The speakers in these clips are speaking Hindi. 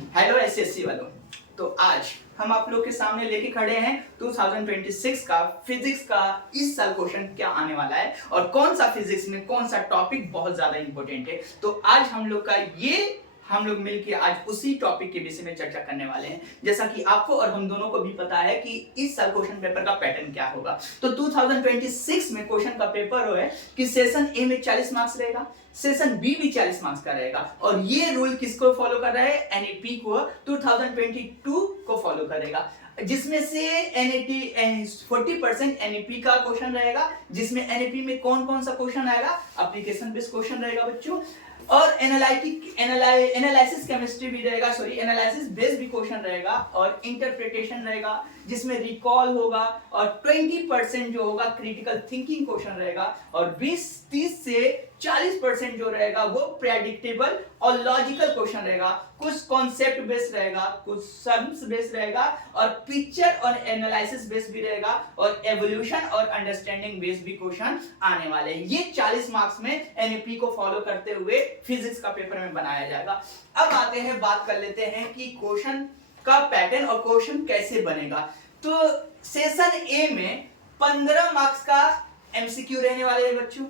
हेलो एसएससी वालों। तो आज हम आप लोग के सामने लेके खड़े हैं 2026 का फिजिक्स का इस साल क्वेश्चन क्या आने वाला है और कौन सा फिजिक्स में कौन सा टॉपिक बहुत ज्यादा इंपॉर्टेंट है। तो आज हम लोग मिलके आज उसी टॉपिक के विषय में चर्चा करने वाले हैं। जैसा कि आपको और हम दोनों को भी पता है कि इस साल क्वेश्चन पेपर का पैटर्न क्या होगा। तो 2026 में क्वेश्चन का पेपर है कि सेशन ए में 40 मार्क्स रहेगा, सेशन बी भी 40 मार्क्स का रहेगा। और ये रूल किसको फॉलो कर रहा है? एनईपी को 2022 को फॉलो करेगा, जिसमें से एनईटी 40% एनईपी का क्वेश्चन रहेगा, जिसमें एनईपी में कौन कौन सा क्वेश्चन आएगा? एप्लीकेशन बेस्ड क्वेश्चन रहेगा बच्चों, और एनालिसिस केमिस्ट्री भी रहेगा, एनालिसिस बेस्ड भी क्वेश्चन रहेगा, और इंटरप्रिटेशन रहेगा जिसमें रिकॉल होगा, और 20% जो होगा क्रिटिकल थिंकिंग क्वेश्चन रहेगा, और 20-30 से 40% जो रहेगा वो प्रेडिक्टेबल और लॉजिकल क्वेश्चन रहेगा। कुछ कॉन्सेप्ट बेस्ड रहेगा, कुछ सम्स बेस्ड रहेगा, और पिक्चर और एनालिसिस बेस्ड भी रहेगा, और एवोल्यूशन और अंडरस्टैंडिंग बेस्ड भी क्वेश्चन आने वाले हैं। ये 40 मार्क्स में एनईपी को फॉलो करते हुए फिजिक्स का पेपर में बनाया जाएगा। अब आते हैं, बात कर लेते हैं कि क्वेश्चन का पैटर्न और क्वेश्चन कैसे बनेगा। तो सेशन ए में 15 मार्क्स का एमसीक्यू रहने वाले हैं बच्चों।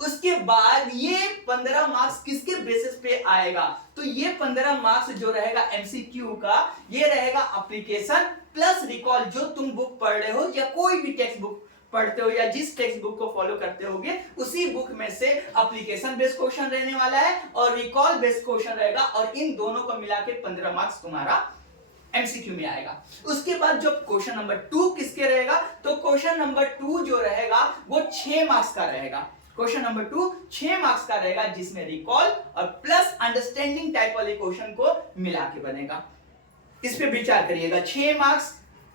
उसके बाद ये 15 मार्क्स किसके बेसिस पे आएगा? तो ये 15 मार्क्स जो रहेगा एमसीक्यू का, ये रहेगा एप्लीकेशन प्लस रिकॉल। जो तुम बुक पढ़ रहे हो या कोई भी टेक्स्ट बुक पढ़ते हो या जिस टेक्स्ट बुक को फॉलो करते होगे, उसी बुक में से एप्लीकेशन बेस्ड क्वेश्चन रहने वाला है और रिकॉल बेस्ड क्वेश्चन रहेगा, और इन दोनों को मिला के 15 मार्क्स तुम्हारा एमसीक्यू में आएगा। उसके बाद जो क्वेश्चन नंबर 2 किसके रहेगा? तो क्वेश्चन नंबर 2 जो रहेगा वो 6 मार्क्स का रहेगा। क्वेश्चन नंबर 2 6 मार्क्स का रहेगा, जिसमें रिकॉल और प्लस अंडरस्टैंडिंग टाइप वाले क्वेश्चन को मिला के बनेगा। इस पे विचार करिएगा। 6 मार्क्स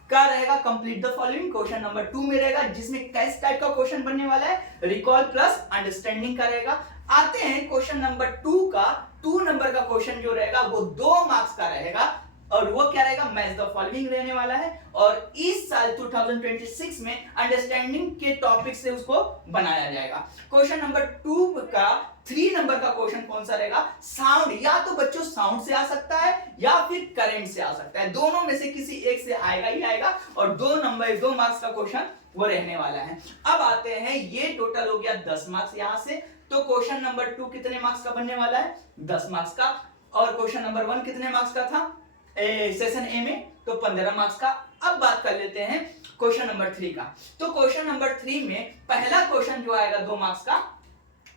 का रहेगा complete the following. Question number 2 में रहेगा, जिसमें किस टाइप का क्वेश्चन बनने वाला है? रिकॉल प्लस अंडरस्टैंडिंग का रहेगा। आते हैं क्वेश्चन नंबर 2 का, 2 नंबर का क्वेश्चन जो रहेगा वो 2 मार्क्स का रहेगा, और वो क्या रहेगा? मैच द फॉलोइंग रहने वाला है। और इस साल 2026 में अंडरस्टैंडिंग के टॉपिक से उसको बनाया जाएगा। क्वेश्चन नंबर 2 का 3 नंबर का क्वेश्चन कौन सा रहेगा? साउंड। या तो बच्चों साउंड से आ सकता है या फिर करंट से आ सकता है, दोनों में से किसी एक से आएगा ही आएगा, और 2 मार्क्स का क्वेश्चन वो रहने वाला है। अब आते हैं, ये टोटल हो गया 10 मार्क्स यहां से। तो क्वेश्चन नंबर 2 कितने मार्क्स का बनने वाला है? 10 मार्क्स का। और क्वेश्चन नंबर 1 कितने मार्क्स का था सेशन ए में? तो 15 मार्क्स का। अब बात कर लेते हैं क्वेश्चन नंबर 3 का। तो क्वेश्चन नंबर 3 में पहला क्वेश्चन जो आएगा 2 मार्क्स का,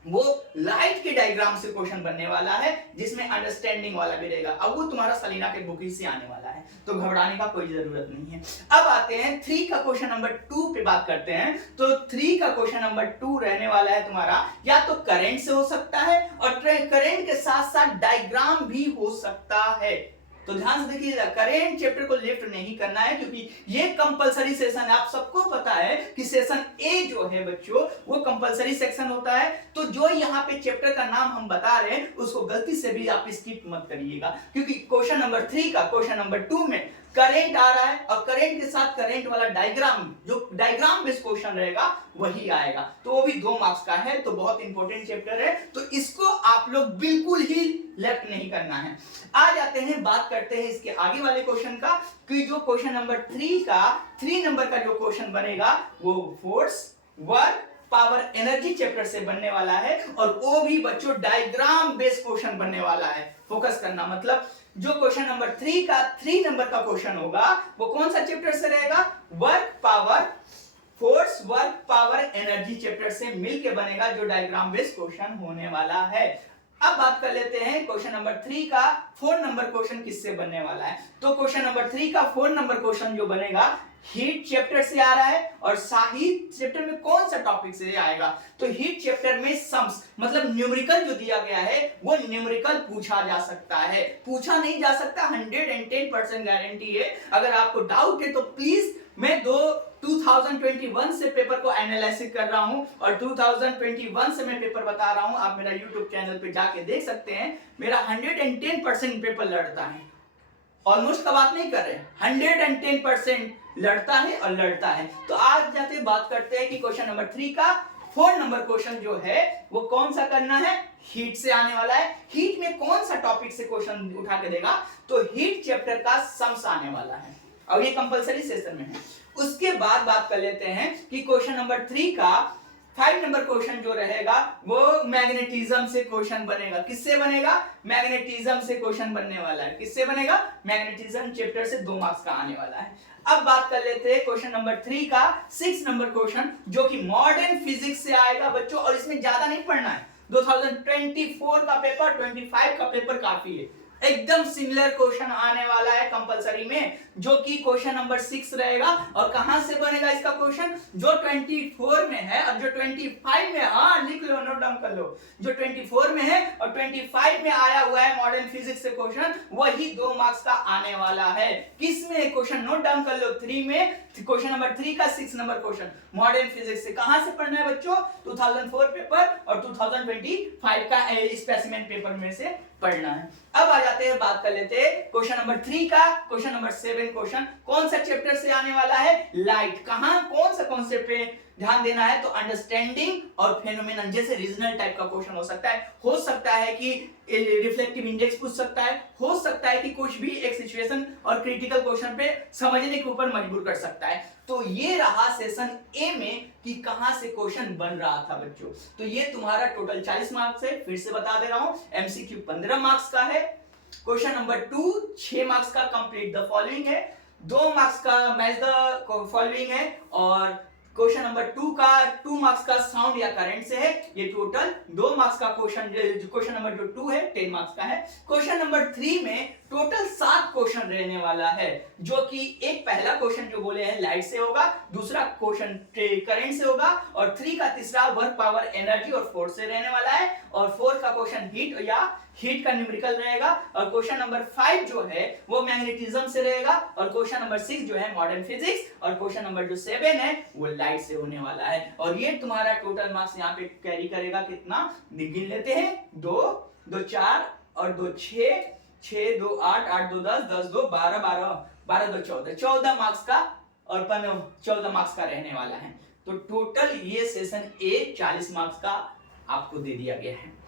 वो लाइट के डायग्राम से क्वेश्चन बनने वाला है, जिसमें अंडरस्टैंडिंग वाला भी रहेगा। अब वो तुम्हारा सलीना के बुक ही से आने वाला है, तो घबराने का कोई जरूरत नहीं है। अब आते हैं 3 का क्वेश्चन नंबर 2 पे बात करते हैं। तो 3 का क्वेश्चन नंबर 2 रहने वाला है तुम्हारा, या तो करंट से हो सकता है, और करंट के साथ साथ डायग्राम भी हो सकता है। तो ध्यान से देखिएगा, करेंट चैप्टर को लेफ्ट नहीं करना है, क्योंकि ये कंपलसरी सेशन है। आप सबको पता है कि सेशन ए जो है बच्चों वो कंपलसरी सेक्शन होता है। तो जो यहाँ पे चैप्टर का नाम हम बता रहे हैं उसको गलती से भी आप स्किप मत करिएगा, क्योंकि क्वेश्चन नंबर 3 का क्वेश्चन नंबर 2 में करंट आ रहा है, और करंट के साथ करंट वाला डायग्राम, जो डायग्राम बेस्ड क्वेश्चन रहेगा वही आएगा। तो वो भी 2 मार्क्स का है, तो बहुत इंपॉर्टेंट चैप्टर है, तो इसको आप लोग बिल्कुल ही लेफ्ट नहीं करना है। आ जाते हैं, बात करते हैं इसके आगे वाले क्वेश्चन का, कि जो क्वेश्चन नंबर 3 नंबर का जो क्वेश्चन बनेगा वो force, work, power, energy chapter से बनने वाला है, और वो भी बच्चों डायग्राम बेस्ड क्वेश्चन बनने वाला है। फोकस करना, मतलब जो क्वेश्चन नंबर 3 नंबर का क्वेश्चन होगा वो कौन सा चैप्टर से रहेगा? Work, power, force, work, power, energy chapter से मिलके बनेगा, जो डायग्राम बेस्ड क्वेश्चन होने वाला है। अब बात कर लेते हैं क्वेश्चन नंबर 3 का 4 नंबर क्वेश्चन किससे बनने वाला है। तो क्वेश्चन नंबर 3 का 4 नंबर क्वेश्चन जो बनेगा हीट चैप्टर से आ रहा है, और हीट चैप्टर में कौन सा टॉपिक से आएगा? तो हीट चैप्टर में सम्स, मतलब न्यूमेरिकल जो दिया गया है वो न्यूमेरिकल पूछा जा सकता है, पूछा नहीं जा सकता, 110% गारंटी है। अगर आपको डाउट है तो प्लीज, मैं 2021 से पेपर को एनालिसिस कर रहा हूं, और 2021 से मैं पेपर बता रहा हूं। आप मेरा यूट्यूब चैनल पे जाके देख सकते हैं, मेरा 110% पेपर लड़ता है। ऑलमोस्ट का बात नहीं कर रहे, 110% लड़ता है और लड़ता है। तो आज जाते बात करते हैं कि क्वेश्चन नंबर 3 का 4 नंबर क्वेश्चन जो है वो कौन सा करना है, हीट से आने वाला है। हीट में कौन सा टॉपिक से क्वेश्चन उठा के देगा, तो हीट चैप्टर का सम्स आने वाला है और ये कंपलसरी सेशन में है। उसके बाद बात कर लेते हैं कि क्वेश्चन नंबर 3 का 5 नंबर क्वेश्चन जो रहेगा वो मैग्नेटिज्म से क्वेश्चन बनेगा। किससे बनेगा, मैग्नेटिज्म से क्वेश्चन बनने वाला है। किससे बनेगा, मैग्नेटिज्म चैप्टर से 2 मार्क्स का आने वाला है। अब बात कर लेते हैं क्वेश्चन नंबर 3 का 6 नंबर क्वेश्चन जो कि मॉडर्न फिजिक्स से आएगा बच्चों, और इसमें ज्यादा नहीं पढ़ना है। 2024 का पेपर, 25 का पेपर काफी है। एकदम सिमिलर क्वेश्चन आने वाला है कंपलसरी में, जो कि क्वेश्चन नंबर 6 रहेगा। और कहां से बनेगा इसका क्वेश्चन, जो 24 में है और जो 25 में, हाँ लिख लो, नोट डाउन कर लो, जो 24 में है और 25 में आया हुआ है मॉडर्न फिजिक्स से क्वेश्चन, वही 2 मार्क्स का आने वाला है। किसमें क्वेश्चन, नोट डाउन कर लो, 3 में, क्वेश्चन नंबर 3 का 6 नंबर क्वेश्चन मॉडर्न फिजिक्स से। कहां से पढ़ना है बच्चों, 2004 पेपर और 2025 का स्पेसिमेन पेपर में से पढ़ना है। अब आ जाते हैं, बात कर लेते हैं क्वेश्चन नंबर 3 का क्वेश्चन नंबर 7 क्वेश्चन कौन सा चैप्टर से आने वाला है, लाइट। कहां, कौन सा कॉन्सेप्ट पे ध्यान देना है, तो अंडरस्टैंडिंग और फेनोमेनन जैसे रीजनल टाइप का क्वेश्चन हो सकता है कि रिफ्लेक्टिव इंडेक्स पूछ सकता है, हो सकता है कि कुछ भी एक सिचुएशन और क्रिटिकल क्वेश्चन पे समझने के ऊपर मजबूर कर सकता है। तो ये रहा सेशन ए में कि कहां से क्वेश्चन बन रहा था बच्चों। तो ये तुम्हारा टोटल 40 मार्क्स है, फिर से बता दे रहा हूं, एमसीक्यू 15 मार्क्स का है, क्वेश्चन नंबर 2 6 मार्क्स का कंप्लीट द फॉलोइंग है, 2 मार्क्स का मैच द फॉलोइंग है, और क्वेश्चन नंबर 2 का 2 मार्क्स का साउंड या करंट से है। ये टोटल 2 मार्क्स का क्वेश्चन नंबर जो 2 है 10 मार्क्स का है। क्वेश्चन नंबर 3 में टोटल 7 क्वेश्चन रहने वाला है, जो कि एक पहला क्वेश्चन जो बोले हैं लाइट से होगा, दूसरा क्वेश्चन करंट से होगा, और 3 का तीसरा वर्क पावर एनर्जी और फोर्स से रहने वाला है, और 4 का क्वेश्चन हीट का न्यूमेरिकल रहेगा, और क्वेश्चन नंबर 5 जो है वो मैग्नेटिज्म से रहेगा, और क्वेश्चन नंबर 6 जो है मॉडर्न फिजिक्स, और क्वेश्चन नंबर जो 7 है वो लाइट से होने वाला है। और ये तुम्हारा टोटल मार्क्स यहाँ पे कैरी करेगा कितना, गिन लेते हैं, 2 2 4 और 2 6 6 2 8 8 2 10 10 2 12 12 12 2 14 14 मार्क्स का, और 14 मार्क्स का रहने वाला है। तो टोटल ये सेशन ए 40 मार्क्स का आपको दे दिया गया है।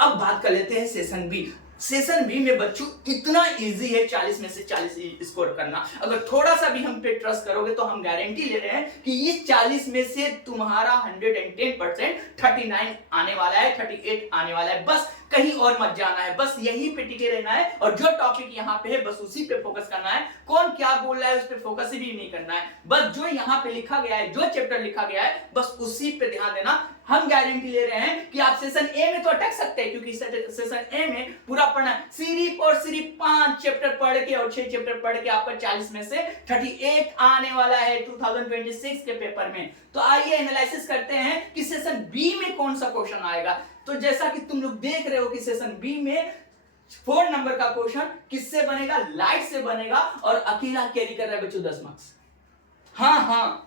अब बात कर लेते हैं सेशन बी। सेशन बी में बच्चों इतना इजी है 40 में से 40 स्कोर करना। अगर थोड़ा सा भी हम पे ट्रस्ट करोगे तो हम गारंटी ले रहे हैं कि इस 40 में से तुम्हारा 110% 39 आने वाला है, 38 आने वाला है। बस कहीं और मत जाना है, बस यहीं पे टिके रहना है, और जो टॉपिक यहाँ पे है बस उसी पे फोकस करना है। कौन क्या बोल रहा है उस पे फोकस भी नहीं करना है, बस जो यहाँ पे लिखा गया है, जो चैप्टर लिखा गया है बस उसी पे ध्यान देना। हम गारंटी ले रहे हैं कि आप सेशन ए में तो अटक सकते हैं, क्योंकि सेशन ए में पूरा पढ़ना है, सिर्फ और सिर्फ 5 चैप्टर पढ़ के और 6 चैप्टर पढ़ के आपका 40 में से 38 आने वाला है 2026 के पेपर में। तो आइए एनालिसिस करते हैं कि सेशन बी में कौन सा क्वेश्चन आएगा। तो जैसा कि तुम लोग देख रहे हो कि सेशन बी में 4 नंबर का क्वेश्चन किससे बनेगा, लाइट से बनेगा, और अकेला कैरी कर रहा है बच्चों 10 मार्क्स। हाँ,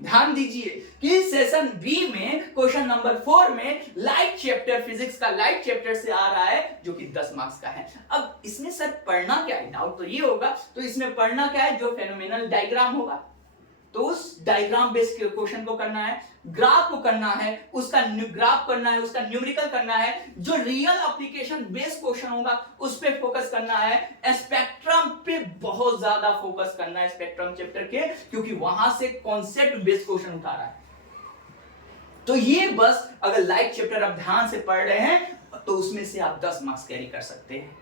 ध्यान दीजिए कि सेशन बी में क्वेश्चन नंबर 4 में लाइट चैप्टर, फिजिक्स का लाइट चैप्टर से आ रहा है, जो कि 10 मार्क्स का है। अब इसमें सर पढ़ना क्या है, डाउट तो ये होगा, तो इसमें पढ़ना क्या है, जो फेनोमेनल डायग्राम होगा तो उस डायग्राम बेस्ड क्वेश्चन को करना है, ग्राफ को करना है, उसका ग्राफ करना है, उसका न्यूमेरिकल करना है, जो रियल एप्लीकेशन बेस्ड क्वेश्चन होगा उस पे फोकस करना है, स्पेक्ट्रम पे बहुत ज्यादा फोकस करना है स्पेक्ट्रम चैप्टर के, क्योंकि वहां से कॉन्सेप्ट बेस्ड क्वेश्चन उठा रहा है। तो ये बस अगर लाइट चैप्टर आप ध्यान से पढ़ रहे हैं तो उसमें से आप 10 मार्क्स कैरी कर सकते हैं,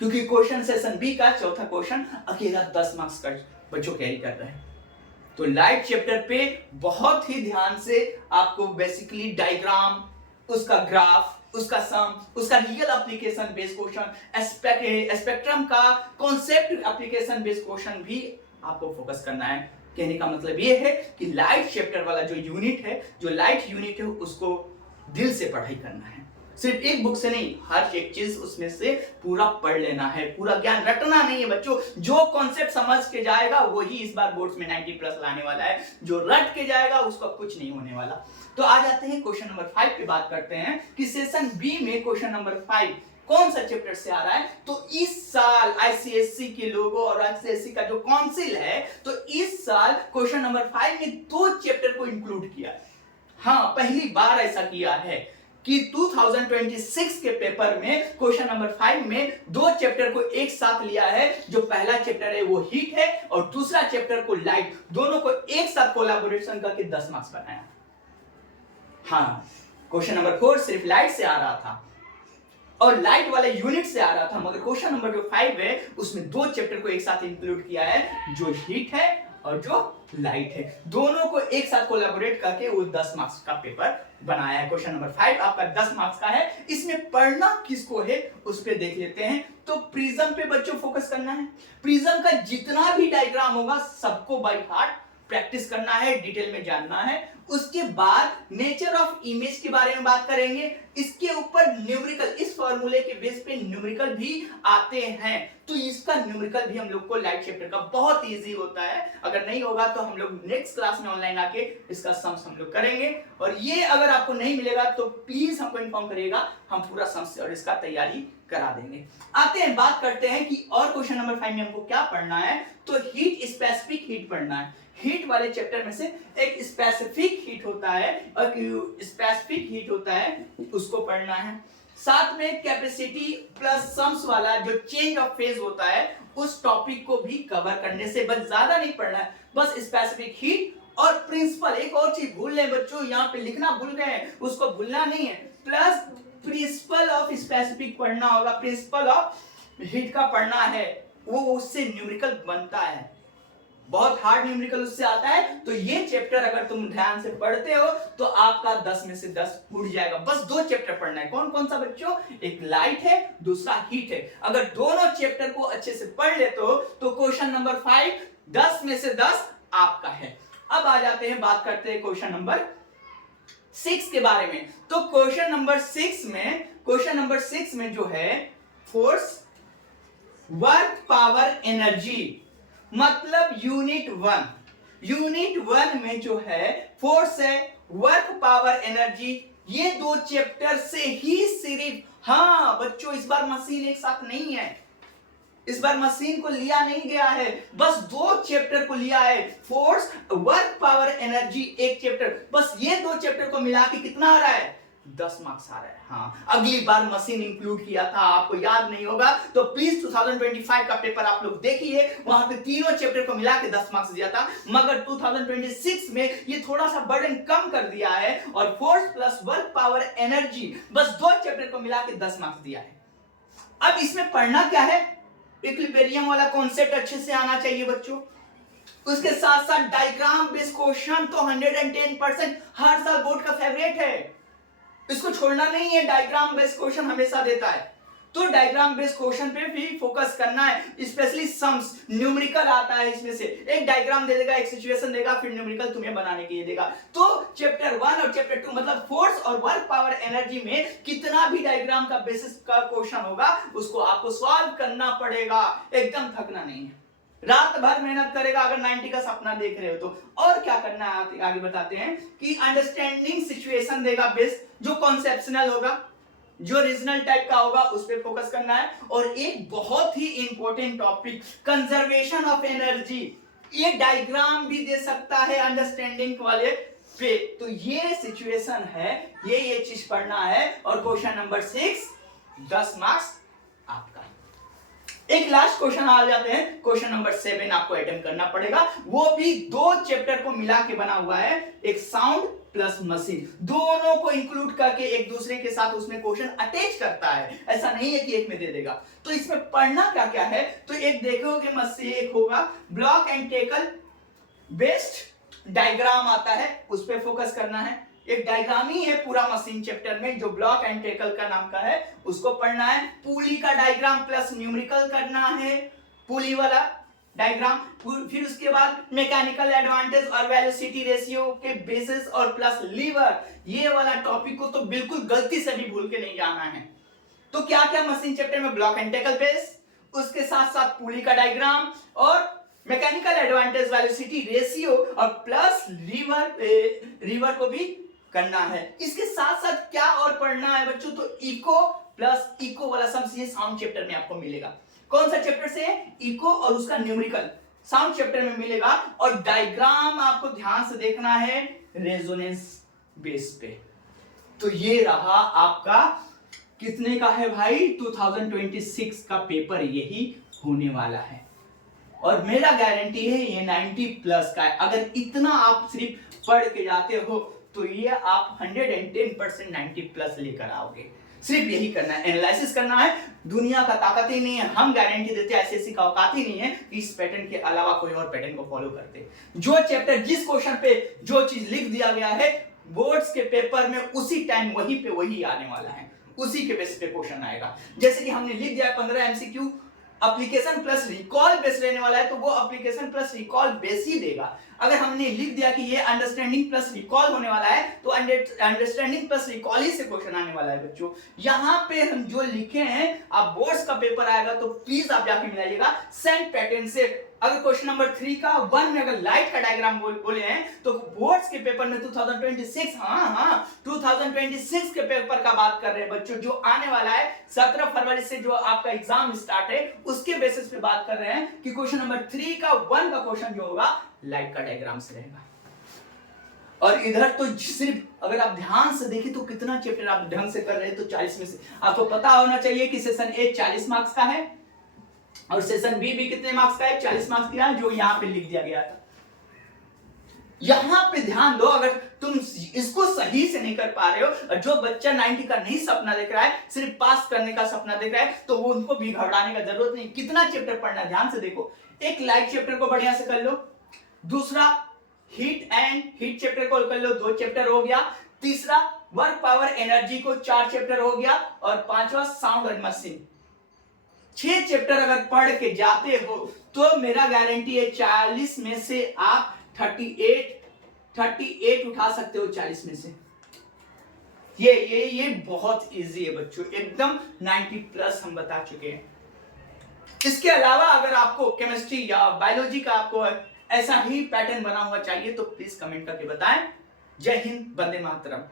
क्योंकि क्वेश्चन सेशन बी का चौथा क्वेश्चन अकेला 10 मार्क्स का बच्चों कैरी कर रहे हैं। तो लाइट चैप्टर पे बहुत ही ध्यान से आपको बेसिकली डायग्राम, उसका ग्राफ, उसका सम, उसका real application based question, spectrum का कॉन्सेप्ट एप्लीकेशन बेस्ड क्वेश्चन भी आपको फोकस करना है। कहने का मतलब ये है कि लाइट चैप्टर वाला जो यूनिट है, जो लाइट यूनिट है, उसको दिल से पढ़ाई करना है, सिर्फ एक बुक से नहीं, हर एक चीज उसमें से पूरा पढ़ लेना है, पूरा ज्ञान रटना नहीं है बच्चों। जो कॉन्सेप्ट समझ के जाएगा वही इस बार बोर्ड्स में 90+ लाने वाला है, जो रट के जाएगा उसका कुछ नहीं होने वाला। तो आ जाते हैं क्वेश्चन नंबर 5 पे बात करते हैं कि सेशन बी में क्वेश्चन नंबर 5 कौन सा चैप्टर से आ रहा है। तो इस साल आईसीएससी के लोगों और आईसीएससी का जो काउंसिल है, तो इस साल क्वेश्चन नंबर 5 में 2 चैप्टर को इंक्लूड किया। हाँ, पहली बार ऐसा किया है कि 2026 के पेपर में क्वेश्चन नंबर 5 में दो चैप्टर को एक साथ लिया है। जो पहला चैप्टर है वो हीट है और दूसरा चैप्टर को लाइट, दोनों को एक साथ कोलैबोरेशन करके 10 मार्क्स बनाया। हाँ, क्वेश्चन नंबर 4 सिर्फ लाइट से आ रहा था और लाइट वाले यूनिट से आ रहा था, मगर क्वेश्चन नंबर जो 5 है उसमें दो चैप्टर को एक साथ इंक्लूड किया है, जो हीट है और जो लाइट है, दोनों को एक साथ कोलैबोरेट करके वो 10 मार्क्स का पेपर बनाया है। क्वेश्चन नंबर 5 आपका 10 मार्क्स का है। इसमें पढ़ना किसको है उस पे देख लेते हैं। तो प्रिज्म पे बच्चों फोकस करना है। प्रिज्म का जितना भी डायग्राम होगा सबको बाय हार्ट प्रैक्टिस करना है, डिटेल में जानना है। उसके बाद नेचर ऑफ इमेज के बारे में बात करेंगे। इसके ऊपर न्यूमेरिकल, इस फॉर्मूले के बेस पे न्यूमेरिकल भी आते हैं, तो इसका न्यूमेरिकल भी हम लोग को लाइट चैप्टर का बहुत इजी होता है। अगर नहीं होगा तो हम लोग नेक्स्ट क्लास में ऑनलाइन आके इसका सम्स हम लोग करेंगे। और ये अगर आपको नहीं मिलेगा तो प्लीज हमको इन्फॉर्म करिएगा, हम पूरा सम्स और इसका तैयारी करा देंगे। आते हैं, बात करते हैं कि और क्वेश्चन नंबर 5 में हमको क्या पढ़ना है। तो हीट, स्पेसिफिक हीट पढ़ना है। हीट वाले चैप्टर में से एक स्पेसिफिक हीट होता है और स्पेसिफिक हीट होता है उसको पढ़ना है। साथ में कैपेसिटी प्लस सम्स वाला जो चेंज ऑफ फेज होता है उस टॉपिक को भी कवर करने से, बस ज्यादा नहीं पढ़ना है, बस स्पेसिफिक हीट और प्रिंसिपल। एक और चीज भूल रहे बच्चों, यहाँ पे लिखना भूल गए हैं, उसको भूलना नहीं है। प्लस प्रिंसिपल ऑफ स्पेसिफिक पढ़ना होगा, प्रिंसिपल ऑफ हीट का पढ़ना है, वो उससे न्यूमेरिकल बनता है, बहुत हार्ड न्यूमेरिकल उससे आता है। तो ये चैप्टर अगर तुम ध्यान से पढ़ते हो तो आपका 10 में से 10 उड़ जाएगा। बस दो चैप्टर पढ़ना है। कौन कौन सा बच्चों? एक लाइट है, दूसरा हीट है। अगर दोनों चैप्टर को अच्छे से पढ़ लेते हो तो क्वेश्चन नंबर 5 10 में से 10 आपका है। अब आ जाते हैं, बात करते हैं क्वेश्चन नंबर 6 के बारे में। तो क्वेश्चन नंबर 6 में जो है फोर्स, वर्क, पावर, एनर्जी, मतलब यूनिट 1 में जो है फोर्स है, वर्क, पावर, एनर्जी, ये दो चैप्टर से ही सिर्फ, हाँ बच्चों इस बार मशीन एक साथ नहीं है, इस बार मशीन को लिया नहीं गया है, बस दो चैप्टर को लिया है। फोर्स, वर्क, पावर, एनर्जी एक चैप्टर, बस ये दो चैप्टर को मिला के कितना आ रहा है? 10 मार्क्स आ रहा है। हाँ, अगली बार मशीन इंक्लूड किया था, आपको याद नहीं होगा तो प्लीज 2025 का पेपर आप लोग देखिए, वहां पे तीनों चैप्टर को मिला के 10 मार्क्स दिया था। मगर 2026 में ये थोड़ा सा बर्डन कम कर दिया है और force plus work, power, energy, बस दो चैप्टर को मिला के 10 मार्क्स दिया है। अब इसमें पढ़ना क्या है? इक्विलिब्रियम वाला कॉन्सेप्ट अच्छे से आना चाहिए बच्चों। उसके साथ साथ डायग्राम बेस्ड क्वेश्चन तो 110% हर साल बोर्ड का फेवरेट है, इसको छोड़ना नहीं है। डायग्राम बेस्ड क्वेश्चन हमेशा देता है, तो डायग्राम बेस्ड क्वेश्चन पे भी फोकस करना है। स्पेशली सम्स, न्यूमेरिकल आता है इसमें से, एक डायग्राम दे देगा, एक सिचुएशन देगा, फिर न्यूमेरिकल तुम्हें बनाने के लिए देगा। तो चैप्टर 1 और चैप्टर 2 मतलब फोर्स और वर्क, पावर, एनर्जी में कितना भी डायग्राम का बेसिस का क्वेश्चन होगा उसको आपको सॉल्व करना पड़ेगा, एकदम थकना नहीं है। रात भर मेहनत करेगा अगर 90 का सपना देख रहे हो तो। और क्या करना है आगे बताते हैं कि अंडरस्टैंडिंग सिचुएशन देगा बेस्ट, जो कॉन्सेप्शनल होगा, जो रीजनल टाइप का होगा उस पर फोकस करना है। और एक बहुत ही important topic conservation of energy, ये डायग्राम भी दे सकता है अंडरस्टैंडिंग वाले पे। तो ये सिचुएशन है, ये चीज पढ़ना है। और क्वेश्चन नंबर 6 10 मार्क्स आपका। एक लास्ट क्वेश्चन आ जाते हैं, क्वेश्चन नंबर 7 आपको अटेम्प्ट करना पड़ेगा, वो भी दो चैप्टर को मिला के बना हुआ है, एक साउंड प्लस मशीन, दोनों को इंक्लूड करके एक दूसरे के साथ उसमें क्वेश्चन अटैच करता है, ऐसा नहीं है कि एक में दे देगा। तो इसमें पढ़ना क्या क्या है? तो एक देखोगे मशीन, एक होगा block and tackle based diagram आता है, उस पर फोकस करना है। एक डायग्राम ही है पूरा मशीन चैप्टर में जो ब्लॉक एंड टैकल का नाम का है, उसको पढ़ना है। पुली का डायग्राम प्लस न्यूमेरिकल करना है, पुली वाला डायग्राम। फिर उसके बाद मैकेनिकल एडवांटेज और वेलोसिटी रेशियो के बेसिस और प्लस लीवर, ये वाला टॉपिक को तो बिल्कुल गलती से भी भूल के नहीं जाना है। तो क्या क्या मशीन चैप्टर में? ब्लॉक एंड टैकल बेस, उसके साथ साथ पुली का डायग्राम और मैकेनिकल एडवांटेज, वेलोसिटी रेशियो और प्लस लीवर को भी करना है। इसके साथ साथ क्या और पढ़ना है बच्चों? तो इको प्लस इको वाला सम्स ये साउंड चैप्टर में आपको मिलेगा। कौन सा चैप्टर से? इको, और उसका न्यूमेरिकल साउंड चैप्टर में मिलेगा। और डायग्राम आपको ध्यान से देखना है, रेजोनेंस बेस पे। तो ये रहा आपका कितने का है भाई, 2026 का पेपर यही होने वाला है। और मेरा गारंटी है ये 90 प्लस का है। अगर इतना आप सिर्फ पढ़ के जाते हो तो ये आप 110% 90 प्लस लेकर आओगे। सिर्फ यही करना है, एनालिसिस करना है। दुनिया का ताकत ही नहीं है, हम गारंटी देते हैं, एसएससी का औकात ही नहीं है कि इस पैटर्न के अलावा कोई और पैटर्न को फॉलो करते। जो चैप्टर जिस क्वेश्चन पे जो चीज लिख दिया गया है बोर्ड्स के पेपर में उसी टाइम वहीं पे वही आने वाला है, उसी के बेस पे क्वेश्चन आएगा। जैसे कि हमने लिख दिया 15 MCQ application plus recall base रहने वाला है, तो वो एप्लीकेशन प्लस रिकॉल बेस ही देगा। अगर हमने लिख दिया कि ये अंडरस्टैंडिंग प्लस रिकॉल होने वाला है तो अंडरस्टैंडिंग प्लस रिकॉल ही से क्वेश्चन आने वाला है बच्चों। यहाँ पे हम जो लिखे हैं, आप बोर्ड्स का पेपर आएगा तो प्लीज आप जाके मिलाइएगा सेंट पैटर्न से। अगर क्वेश्चन नंबर 3 का 1 में अगर लाइट का डायग्राम बोले हैं तो बोर्ड्स के पेपर में 2026 2026 के पेपर का बात कर रहे हैं बच्चों, जो आने वाला है 17 फरवरी से जो आपका एग्जाम स्टार्ट है उसके बेसिस पे बात कर रहे हैं कि क्वेश्चन नंबर 3 का 1 का क्वेश्चन जो होगा लाइट का डायग्राम से रहेगा। और इधर तो सिर्फ अगर आप ध्यान से देखें तो कितना चैप्टर आप ढंग से कर रहे हैं, तो 40 में से आपको पता होना चाहिए कि सेशन ए 40 मार्क्स का है और सेशन बी भी कितने मार्क्स का है, 40 मार्क्स का, जो यहाँ पे लिख दिया गया था। यहां पे ध्यान दो, अगर तुम इसको सही से नहीं कर पा रहे हो और जो बच्चा 90 का नहीं सपना देख रहा है, सिर्फ पास करने का सपना देख रहा है, तो वो उनको भी घबराने का जरूरत नहीं। कितना चैप्टर पढ़ना, ध्यान से देखो। एक लाइट चैप्टर को बढ़िया से कर लो, दूसरा हीट चैप्टर को कर लो, 2 चैप्टर हो गया, तीसरा वर्क पावर एनर्जी को 4 चैप्टर हो गया, और 5वां साउंड एंड मशीन। 6 चैप्टर अगर पढ़ के जाते हो तो मेरा गारंटी है 40 में से आप 38 उठा सकते हो 40 में से। ये बहुत इजी है बच्चों, एकदम 90 प्लस हम बता चुके हैं। इसके अलावा अगर आपको केमिस्ट्री या बायोलॉजी का आपको ऐसा ही पैटर्न बना हुआ चाहिए तो प्लीज कमेंट करके बताएं। जय हिंद, वंदे मातरम।